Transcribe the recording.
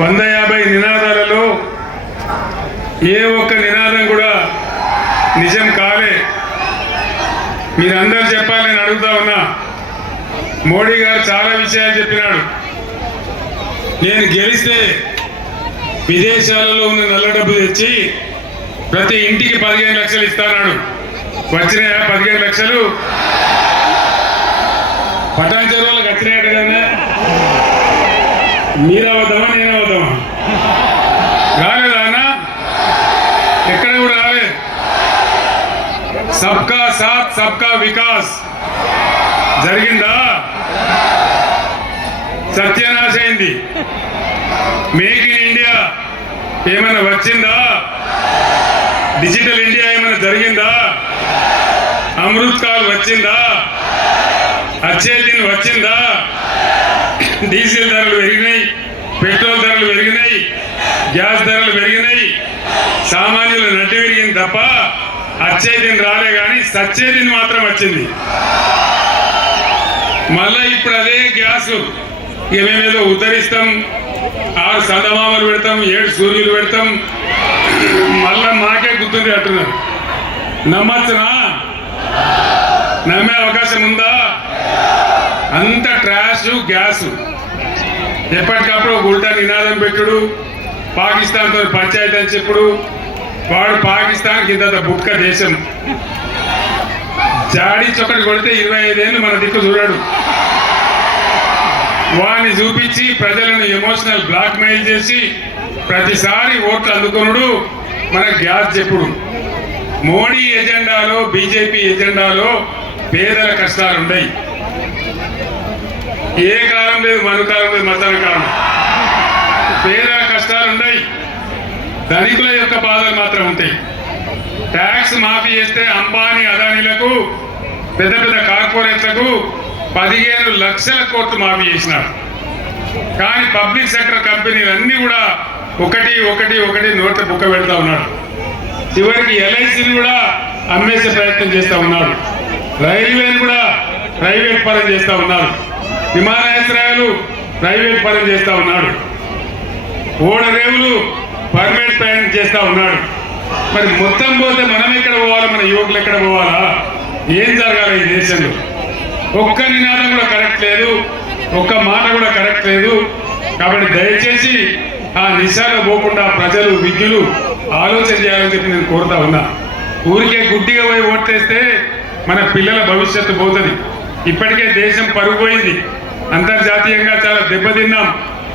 150 నినాదాలలో ఏ ఒక్క నినాదం కూడా నిజం కాలే. మీరందరూ చెప్పాలని అడుగుతా ఉన్నా. మోడీ గారు చాలా విషయాలు చెప్పినాడు. నేను గెలిస్తే విదేశాలలో ఉన్న నల్ల డబ్బు తెచ్చి ప్రతి ఇంటికి 15 లక్షలు ఇస్తాడు. వచ్చినాయా 15 లక్షలు? పటాన్ చెరువులకు వచ్చినాయట కదా. మీరవద్దామా నేనవద్దామా? రాలేదా అన్న? ఎక్కడ కూడా రాలేదు. సబ్కా సాత్ సబ్కా వికాస్ జరిగిందా? సత్యనాశ అయింది. మేక్ ఇన్ ఇండియా ఏమైనా వచ్చిందా? డిజిటల్ ఇండియా ఏమైనా జరిగిందా? అమృత్ కాల్ వచ్చిందా? అచ్చే దిన్ వచ్చిందా? డీజిల్ ధరలు పెరిగినాయి, పెట్రోల్ ధరలు పెరిగినాయి, గ్యాస్ ధరలు పెరిగినాయి, సామాన్యులు నడ్డి పెరిగింది తప్ప అచ్చే దిన్ రాలే. కానీ సచ్చే దిన్ మాత్రం వచ్చింది. మళ్ళా ఇప్పుడు అదే గ్యాస్ ఇక మేమేదో ఉద్ధరిస్తాం, 6 చందమామలు పెడతాం, 7 సూర్యులు పెడతాం, మళ్ళా మాకే గుర్తుంది అంటున్నారు. నమ్మచ్చునా? నమ్మే అవకాశం ఉందా? అంత ట్రాష్ గ్యాస్. ఎప్పటికప్పుడు ఒక ఉల్టా నినాదం పెట్టుడు, పాకిస్తాన్తో పంచాయతీ అని చెప్పుడు. వాడు పాకిస్తాన్కి ఇంత బుట్క దేశం. జాడీ చొక్కటి కొడితే 25 ఏళ్ళు మన దిక్కు చూడాడు. వాడిని చూపించి ప్రజలను ఎమోషనల్ బ్లాక్మెయిల్ చేసి ప్రతిసారి ఓట్లు అందుకునుడు, మన గ్యాస్ చెప్పుడు. మోడీ ఎజెండాలో, బీజేపీ ఎజెండాలో పేదల కష్టాలు ఉన్నాయి. ఏ కాలం లేదు, మన కాలం లేదు, మతాల కాలం. పేదల కష్టాలు ఉన్నాయి. ధనికుల యొక్క బాధలు మాత్రం ఉంటాయి. ట్యాక్స్ మాఫీ చేస్తే అంబానీ అదానీలకు, పెద్ద పెద్ద కార్పొరేట్లకు 15 లక్షల కోట్లు మాఫీ చేసినారు. కానీ పబ్లిక్ సెక్టర్ కంపెనీలన్నీ కూడా ఒకటి నోట్ల బుక్క పెడతా ఉన్నాడు. చివరికి ఎల్ఐసిని కూడా అమ్మేసే ప్రయత్నం చేస్తూ ఉన్నాడు. రైల్వేని కూడా ప్రైవేట్ పరం చేస్తూ ఉన్నారు. విమానాశ్రయాలు ప్రైవేట్ పరం చేస్తూ ఉన్నాడు. ఓడరేవులు పర్మనెంట్ ప్రయాణం చేస్తూ ఉన్నాడు. మరి మొత్తం పోతే మనం ఎక్కడ పోవాలా? మన యువకులు ఎక్కడ పోవాలా? ఏం జరగాలి ఈ దేశంలో? ఒక్క నినాదం కూడా కరెక్ట్ లేదు, ఒక్క మాట కూడా కరెక్ట్ లేదు. కాబట్టి దయచేసి ఆ నిశాలో పోకుండా ప్రజలు, విద్యులు ఆలోచన చేయాలని చెప్పి నేను కోరుతా ఉన్నా. ఊరికే గుడ్డిగా పోయి ఓట్లేస్తే మన పిల్లల భవిష్యత్తు పోతుంది. ఇప్పటికే దేశం పరుగు పోయింది. అంతర్జాతీయంగా చాలా దెబ్బతిన్నాం.